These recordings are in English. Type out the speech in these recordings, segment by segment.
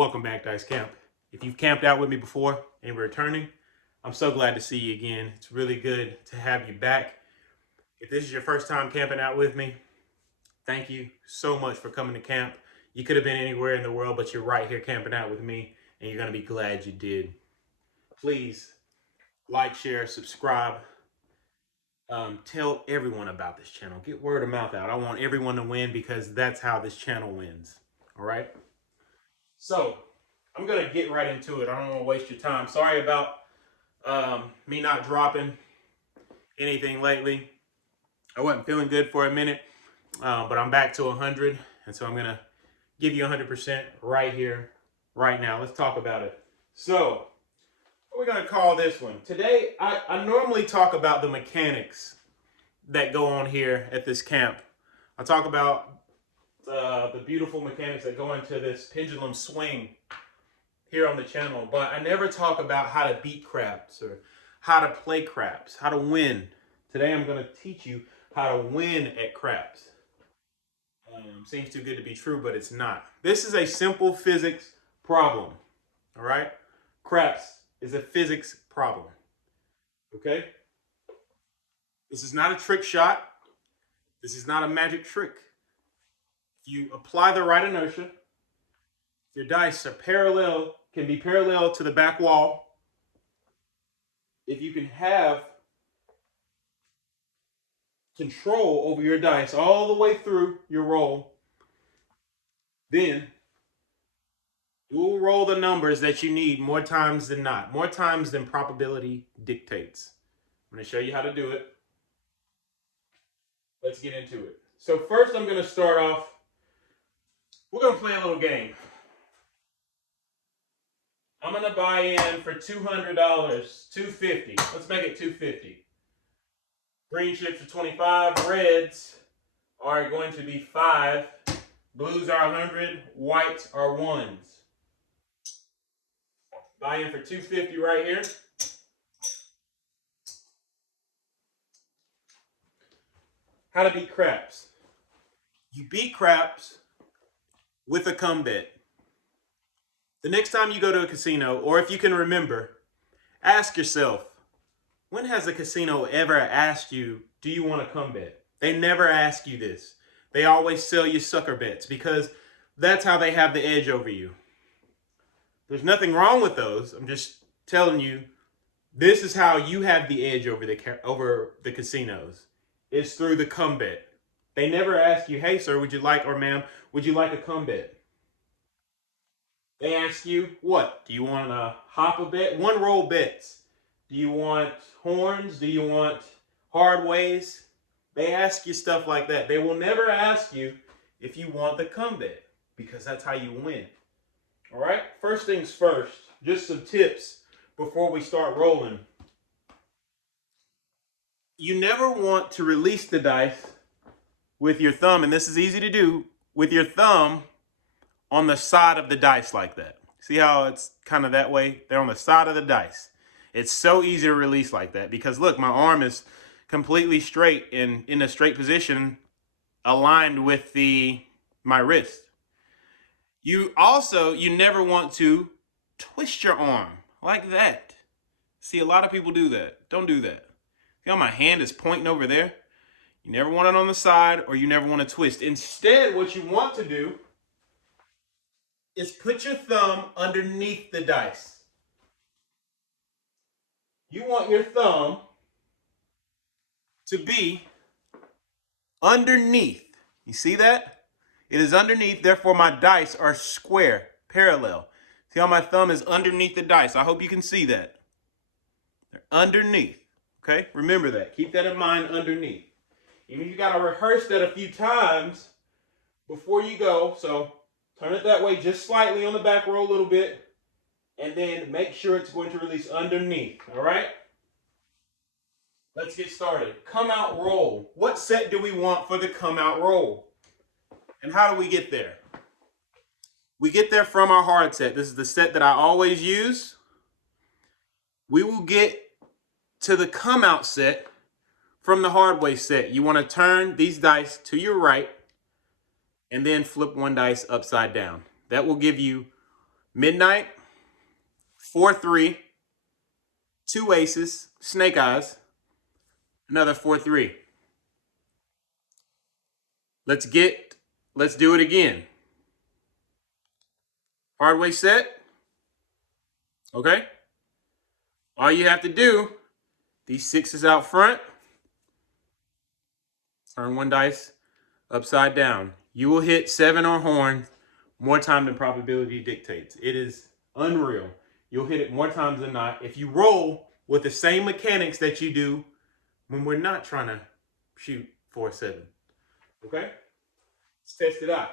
Welcome back, Dice Camp. If you've camped out with me before and you're returning, I'm so glad to see you again. It's really good to have you back. If this is your first time camping out with me, thank you so much for coming to camp. You could have been anywhere in the world, but you're right here camping out with me, and you're going to be glad you did. Please like, share, subscribe. Tell everyone about this channel. Get word of mouth out. I want everyone to win because that's how this channel wins. All right? So, I'm going to get right into it. I don't want to waste your time. Sorry about me not dropping anything lately. I wasn't feeling good for a minute, but I'm back to 100, and so I'm going to give you 100% right here, right now. Let's talk about it. So, what are we going to call this one? Today, I normally talk about the mechanics that go on here at this camp. I talk about the beautiful mechanics that go into this pendulum swing here on the channel, but I never talk about how to beat craps or how to play craps, how to win. Today I'm going to teach you how to win at craps. Seems too good to be true, but it's not. This is a simple physics problem, all right? Craps is a physics problem, okay? This is not a trick shot. This is not a magic trick. If you apply the right inertia, your dice are parallel, can be parallel to the back wall. If you can have control over your dice all the way through your roll, then you will roll the numbers that you need more times than not, more times than probability dictates. I'm going to show you how to do it. Let's get into it. So first I'm going to start off, we're going to play a little game. I'm going to buy in for $200, $250. Let's make it $250. Green chips are 25, reds are going to be 5, blues are 100, whites are 1s. Buy in for $250 right here. How to beat craps. You beat craps with a come bet. The next time you go to a casino, or if you can remember, ask yourself, when has a casino ever asked you, do you want to come bet? They never ask you this. They always sell you sucker bets because that's how they have the edge over you. There's nothing wrong with those. I'm just telling you, this is how you have the edge over the casinos. It's through the come bet. They never ask you, hey, sir, would you like, or ma'am, would you like a come bet? They ask you, what? Do you want a hop a bet? One roll bets. Do you want horns? Do you want hard ways? They ask you stuff like that. They will never ask you if you want the come bet because that's how you win. All right? First things first, just some tips before we start rolling. You never want to release the dice with your thumb, and this is easy to do, with your thumb on the side of the dice like that. See how it's kind of that way? They're on the side of the dice. It's so easy to release like that because look, my arm is completely straight in a straight position aligned with my wrist. You never want to twist your arm like that. See, a lot of people do that. Don't do that. See how my hand is pointing over there? You never want it on the side or you never want to twist. Instead, what you want to do is put your thumb underneath the dice. You want your thumb to be underneath. You see that? It is underneath, therefore my dice are square, parallel. See how my thumb is underneath the dice? I hope you can see that. They're underneath, okay? Remember that. Keep that in mind, underneath. You got to rehearse that a few times before you go, so turn it that way just slightly on the back row a little bit, and then make sure it's going to release underneath, all right? Let's get started. Come out roll. What set do we want for the come out roll? And how do we get there? We get there from our hard set. This is the set that I always use. We will get to the come out set from the hard way set. You want to turn these dice to your right and then flip one dice upside down. That will give you midnight, 4-3, two aces, snake eyes, another 4-3. Let's do it again. Hard way set. Okay? All you have to do, these sixes out front, turn one dice upside down. You will hit 7 on horn more time than probability dictates. It is unreal. You'll hit it more times than not if you roll with the same mechanics that you do when we're not trying to shoot 4-7. Okay? Let's test it out.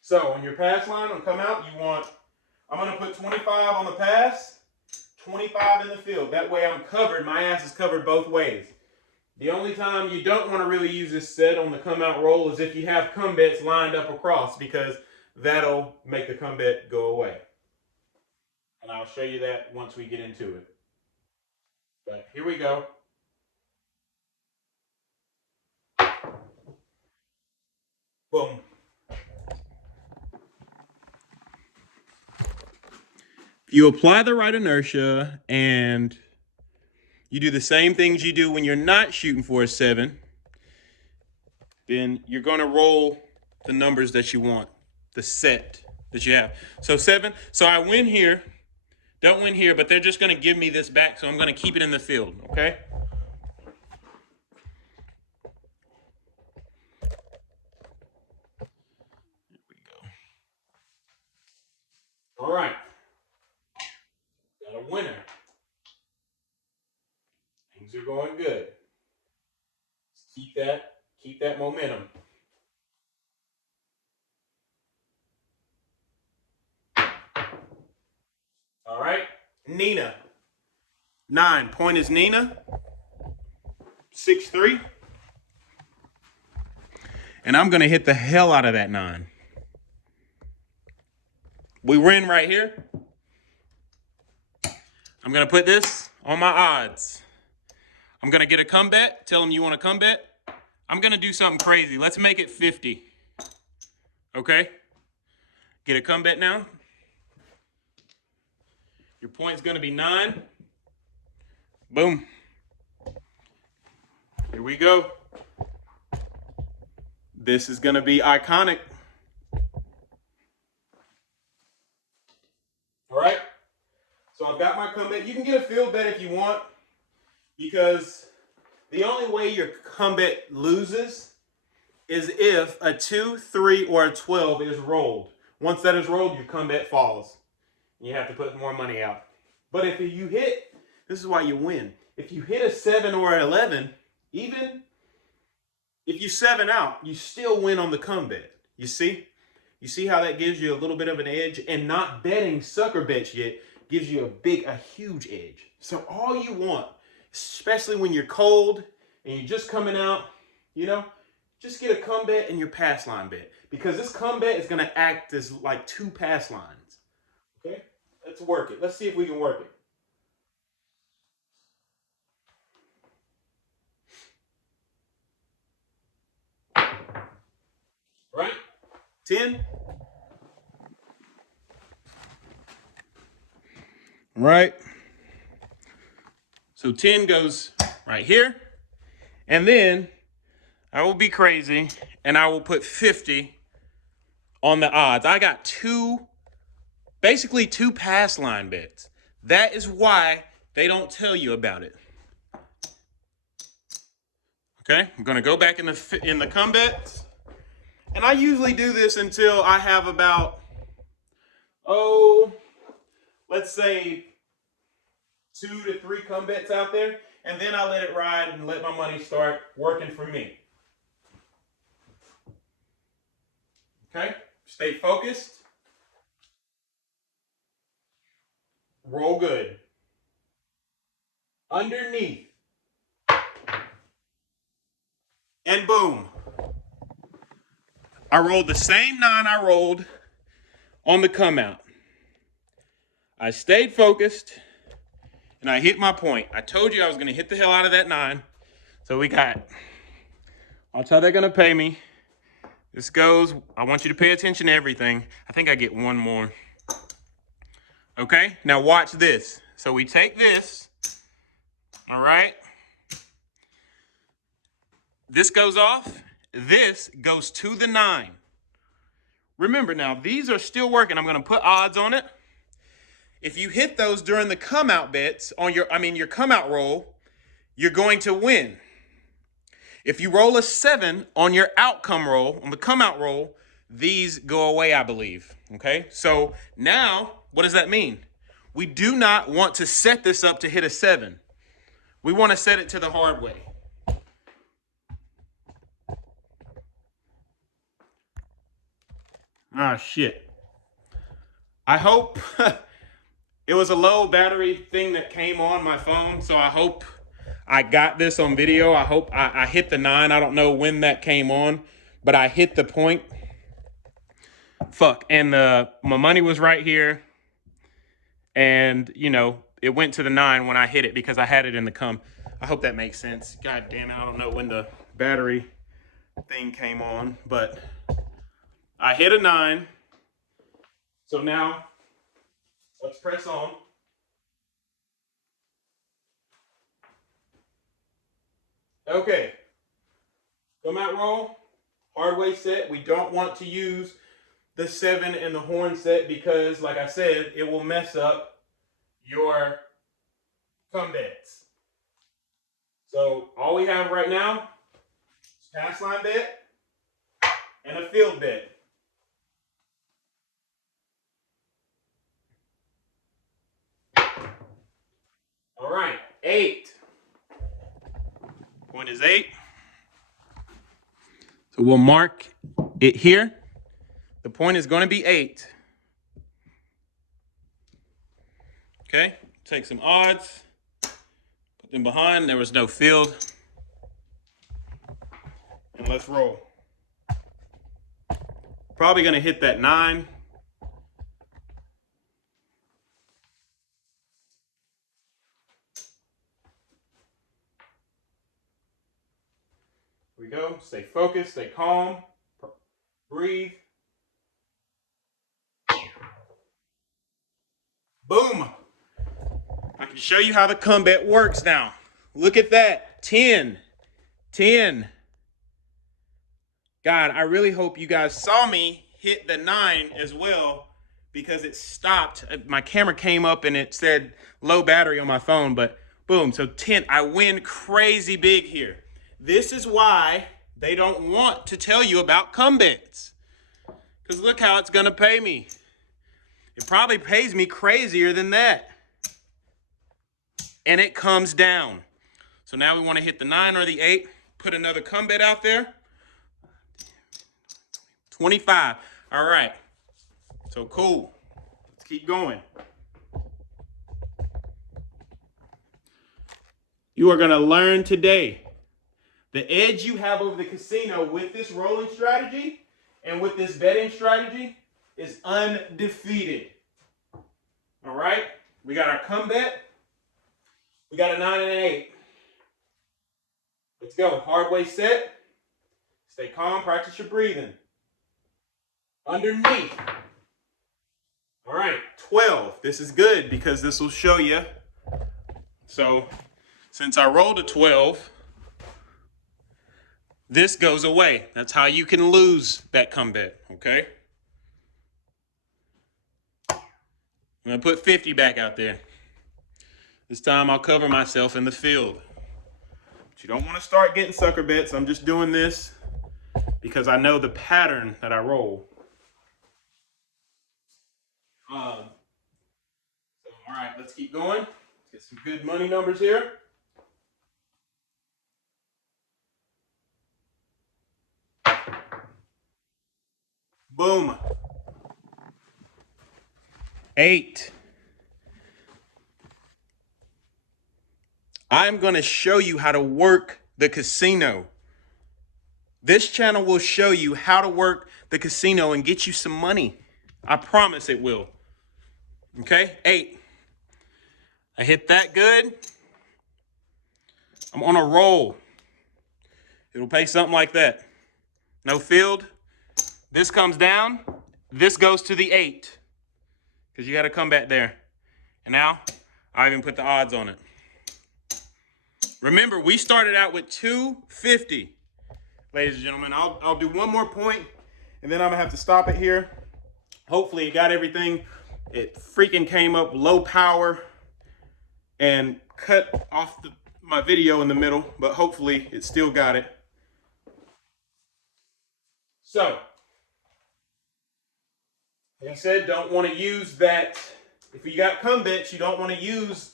So on your pass line will come out, I'm going to put 25 on the pass, 25 in the field. That way I'm covered. My ass is covered both ways. The only time you don't want to really use this set on the come out roll is if you have come bets lined up across, because that'll make the come bet go away. And I'll show you that once we get into it. But here we go. Boom. You apply the right inertia and you do the same things you do when you're not shooting for a 7, then you're going to roll the numbers that you want, the set that you have. So 7, so I win here, don't win here, but they're just going to give me this back, so I'm going to keep it in the field, okay? Here we go. All right. Got a winner. Things are going good. Let's keep that momentum. All right, Nina. 9. Point is Nina. 6-3. And I'm going to hit the hell out of that 9. We win right here. I'm going to put this on my odds. I'm going to get a come bet. Tell them you want a come bet. I'm going to do something crazy. Let's make it 50. Okay? Get a come bet now. Your point's going to be 9. Boom. Here we go. This is going to be iconic. All right? So I've got my come bet. You can get a field bet if you want, because the only way your come bet loses is if a 2, 3, or a 12 is rolled. Once that is rolled, your come bet falls. You have to put more money out. But if you hit, this is why you win. If you hit a 7 or an 11, even if you 7 out, you still win on the come bet. You see? You see how that gives you a little bit of an edge? And not betting sucker bets yet gives you a huge edge. So all you want, especially when you're cold and you're just coming out, just get a come bet and your pass line bet. Because this come bet is going to act as like 2 pass lines. Okay? Let's work it. Let's see if we can work it. Right? 10. Right. So 10 goes right here. And then I will be crazy and I will put 50 on the odds. I got basically two pass line bets. That is why they don't tell you about it. Okay, I'm gonna go back in the come bets. And I usually do this until I have about, let's say 2 to 3 come bets out there. And then I let it ride and let my money start working for me. Okay, stay focused. Roll good. Underneath. And boom. I rolled the same 9 I rolled on the come out. I stayed focused and I hit my point. I told you I was going to hit the hell out of that 9. So we got, watch how they're going to pay me. This goes, I want you to pay attention to everything. I think I get one more. Okay, now watch this. So we take this, all right? This goes off, this goes to the 9. Remember now, these are still working. I'm gonna put odds on it. If you hit those during the come out bets on your come out roll, you're going to win. If you roll a 7 on your outcome roll, on the come out roll, these go away, I believe. Okay, so now what does that mean? We do not want to set this up to hit a 7. We want to set it to the hard way. Ah, shit. I hope it was a low battery thing that came on my phone, so I hope I got this on video. I hope I hit the 9. I don't know when that came on, but I hit the point. Fuck, and my money was right here. And, you know, it went to the 9 when I hit it because I had it in the come. I hope that makes sense. God damn it, I don't know when the battery thing came on, but I hit a 9. So now, let's press on. Okay. Come out roll, hard way set. We don't want to use the 7 and the horn set because, like I said, it will mess up your come bets. So all we have right now is pass line bet and a field bet. All right, 8. Point is 8. So we'll mark it here. The point is going to be 8. Okay, take some odds, put them behind. There was no field. And let's roll. Probably going to hit that 9. Here we go. Stay focused, stay calm, breathe. Boom. I can show you how the come bet works now. Look at that. 10. 10. God, I really hope you guys saw me hit the 9 as well because it stopped. My camera came up and it said low battery on my phone, but boom. So 10. I win crazy big here. This is why they don't want to tell you about come bets. Because look how it's going to pay me. It probably pays me crazier than that. And it comes down. So now we want to hit the 9 or the 8. Put another come bet out there. 25. All right. So cool. Let's keep going. You are going to learn today. The edge you have over the casino with this rolling strategy and with this betting strategy is undefeated. All right? We got our come bet. We got a 9 and an 8. Let's go. Hard way set. Stay calm. Practice your breathing. Underneath. All right. 12. This is good because this will show you. So, since I rolled a 12, this goes away. That's how you can lose that come bet. Okay? I'm going to put 50 back out there. This time I'll cover myself in the field. But you don't want to start getting sucker bets. I'm just doing this because I know the pattern that I roll. So, all right, let's keep going. Let's get some good money numbers here. Boom. 8. I'm going to show you how to work the casino. This channel will show you how to work the casino and get you some money. I promise it will. Okay, 8. I hit that good. I'm on a roll. It'll pay something like that. No field. This comes down. This goes to the 8 because you got to come back there. And now I even put the odds on it. Remember, we started out with 250, ladies and gentlemen. I'll do one more point, and then I'm gonna have to stop it here. Hopefully it got everything. It freaking came up low power and cut off my video in the middle, but hopefully it still got it. So, like I said, don't want to use that. If you got cum bits, you don't want to use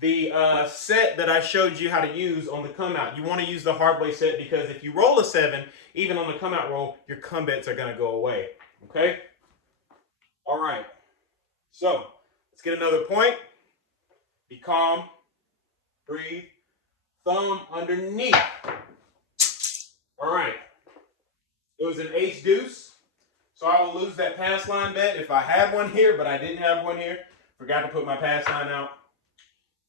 the set that I showed you how to use on the come out. You want to use the Hardway set because if you roll a 7, even on the come out roll, your cum bits are going to go away. Okay? All right. So, let's get another point. Be calm. Breathe. Thumb underneath. All right. It was an ace deuce. So I will lose that pass line bet if I had one here, but I didn't have one here. Forgot to put my pass line out.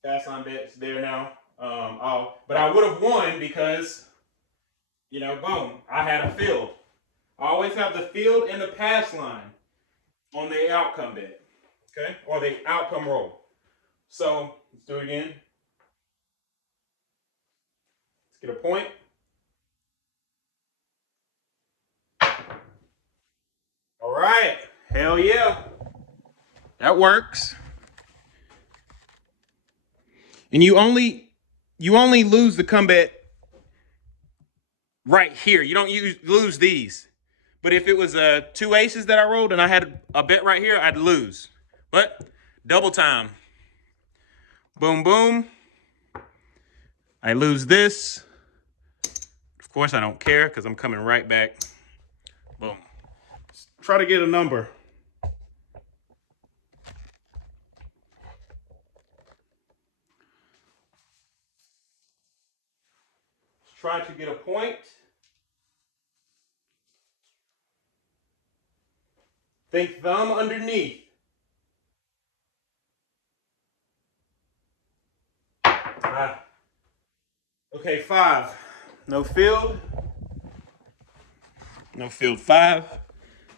Pass line bet's there now. But I would have won because, you know, boom, I had a field. I always have the field and the pass line on the outcome bet, okay? Or the outcome roll. So let's do it again. Let's get a point. All right, hell yeah. That works. And you only lose the come bet right here. You don't lose these. But if it was 2 aces that I rolled and I had a bet right here, I'd lose. But double time. Boom, boom. I lose this. Of course, I don't care because I'm coming right back. Boom. Let's try to get a number. Let's try to get a point. Think thumb underneath. Okay, 5. No field. No field 5.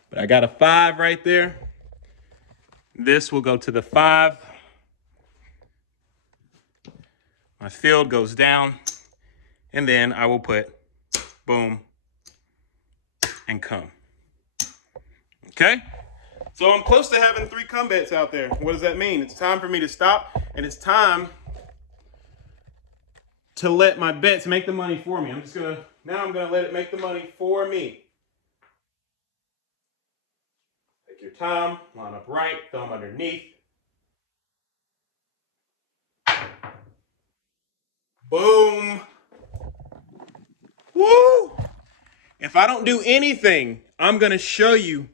But I got a 5 right there. This will go to the 5. My field goes down. And then I will put boom and come. Okay? So I'm close to having 3 come bets out there. What does that mean? It's time for me to stop, and it's time to let my bets make the money for me. Now I'm gonna let it make the money for me. Take your time, line up right, thumb underneath. Boom. Woo! If I don't do anything, I'm gonna show you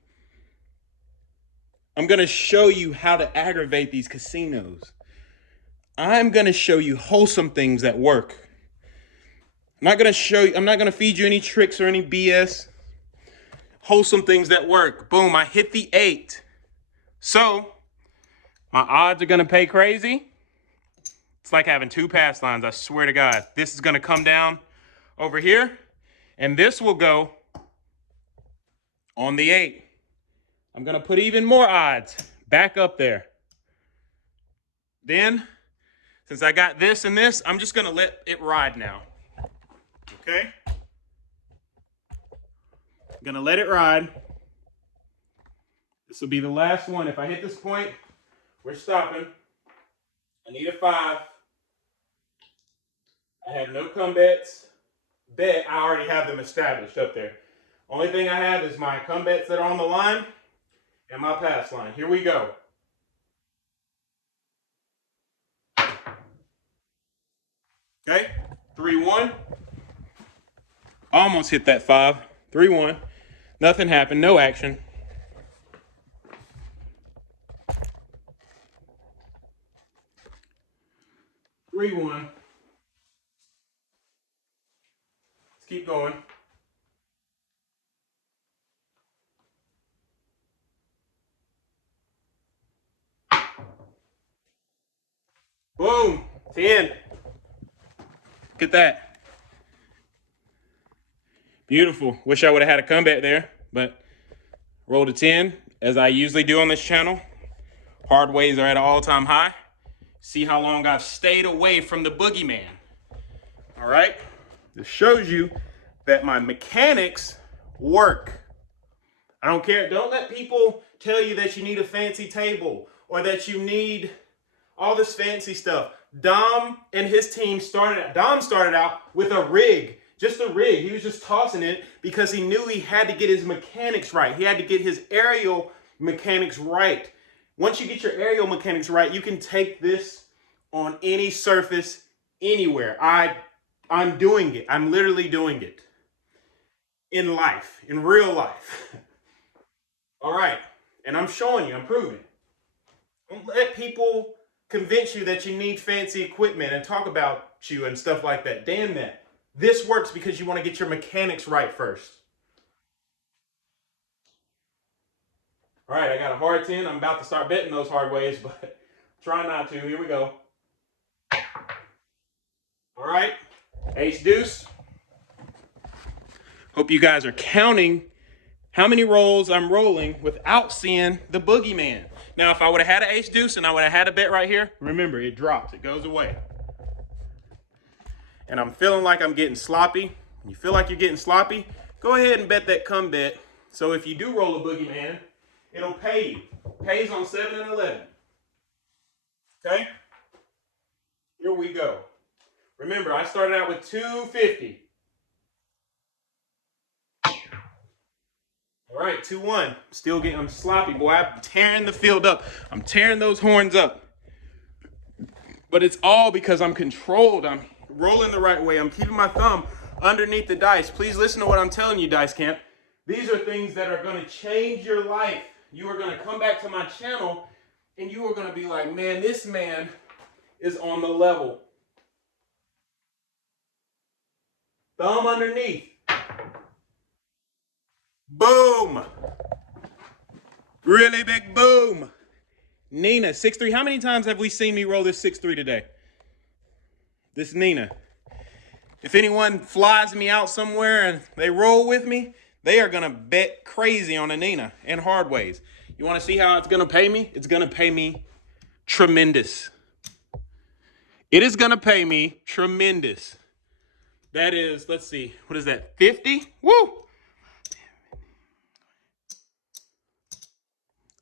how to aggravate these casinos. I'm going to show you wholesome things that work. I'm not going to feed you any tricks or any BS. Wholesome things that work. Boom, I hit the 8. So, my odds are going to pay crazy. It's like having 2 pass lines, I swear to God. This is going to come down over here, and this will go on the 8. I'm going to put even more odds back up there. Then, since I got this and this, I'm just going to let it ride now. Okay? I'm going to let it ride. This will be the last one. If I hit this point, we're stopping. I need a 5. I have no come bets. Bet, I already have them established up there. Only thing I have is my come bets that are on the line and my pass line. Here we go. Okay, 3-1. Almost hit that 5. 3-1. Nothing happened, no action. Let's keep going. Boom, 10. Look at that. Beautiful. Wish I would have had a comeback there. but roll to 10, as I usually do on this channel. Hard ways are at an all-time high. See how long I've stayed away from the boogeyman. All right? This shows you that my mechanics work. I don't care. Don't let people tell you that you need a fancy table or that you need all this fancy stuff. Dom and his team started out with a rig. Just a rig. He was just tossing it because he knew he had to get his mechanics right. He had to get his aerial mechanics right. Once you get your aerial mechanics right, you can take this on any surface, anywhere. I'm doing it. I'm literally doing it. In life, in real life. All right. And I'm showing you, I'm proving. Don't let people convince you that you need fancy equipment and talk about you and stuff like that. Damn that. This works because you want to get your mechanics right first. All right, I got a hard 10. I'm about to start betting those hard ways, but try not to. Here we go. All right, ace deuce. Hope you guys are counting how many rolls I'm rolling without seeing the boogeyman. Now, if I would have had an ace deuce and I would have had a bet right here, remember, it drops, it goes away. And I'm feeling like I'm getting sloppy. You feel like you're getting sloppy? Go ahead and bet that come bet. So if you do roll a boogeyman, it'll pay you. Pays on 7 and 11. Okay? Here we go. Remember, I started out with 250. All right, 2-1. Still getting, I'm sloppy, boy. I'm tearing the field up. I'm tearing those horns up. But it's all because I'm controlled. I'm rolling the right way. I'm keeping my thumb underneath the dice. Please listen to what I'm telling you, Dice Camp. These are things that are going to change your life. You are going to come back to my channel and you are going to be like, man, this man is on the level. Thumb underneath. Boom. Really big boom. Nina, 6-3. How many times have we seen me roll this 6-3 today? This Nina. If anyone flies me out somewhere and they roll with me, they are going to bet crazy on a Nina in hard ways. You want to see how it's going to pay me? It's going to pay me tremendous. It is going to pay me tremendous. That is, let's see, what is that, 50? Woo!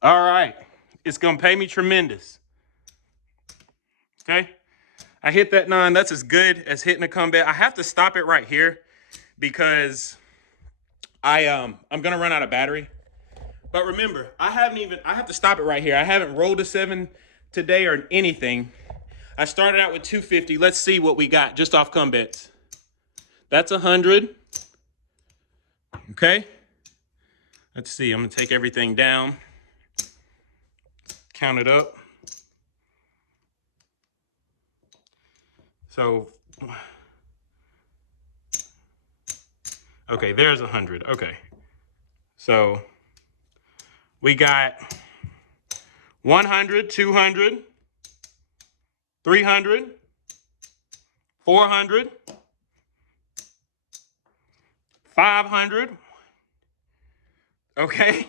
All right. It's going to pay me tremendous. Okay? I hit that 9. That's as good as hitting a comeback. I have to stop it right here because I'm going to run out of battery. But remember, I have to stop it right here. I haven't rolled a 7 today or anything. I started out with 250. Let's see what we got just off come bets. That's 100. Okay? Let's see. I'm going to take everything down. Count it up. So, okay, there's 100. Okay. So, we got 100, 200, 300, 400, 500. Okay.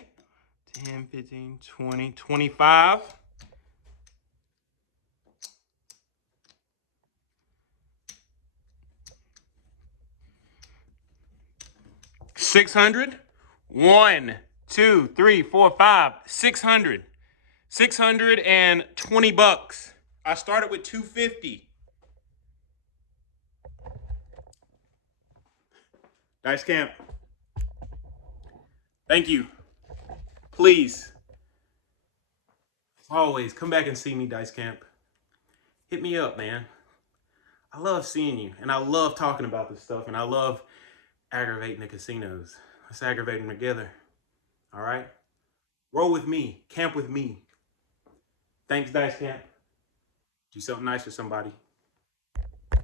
10, 15, 20, 25. 600. 1, 2, 3, 4, 5, 600. 620 bucks. I started with 250. Dice Camp. Thank you. Please, as always, come back and see me, Dice Camp. Hit me up, man. I love seeing you, and I love talking about this stuff, and I love aggravating the casinos. Let's aggravate them together. All right? Roll with me. Camp with me. Thanks, Dice Camp. Do something nice for somebody.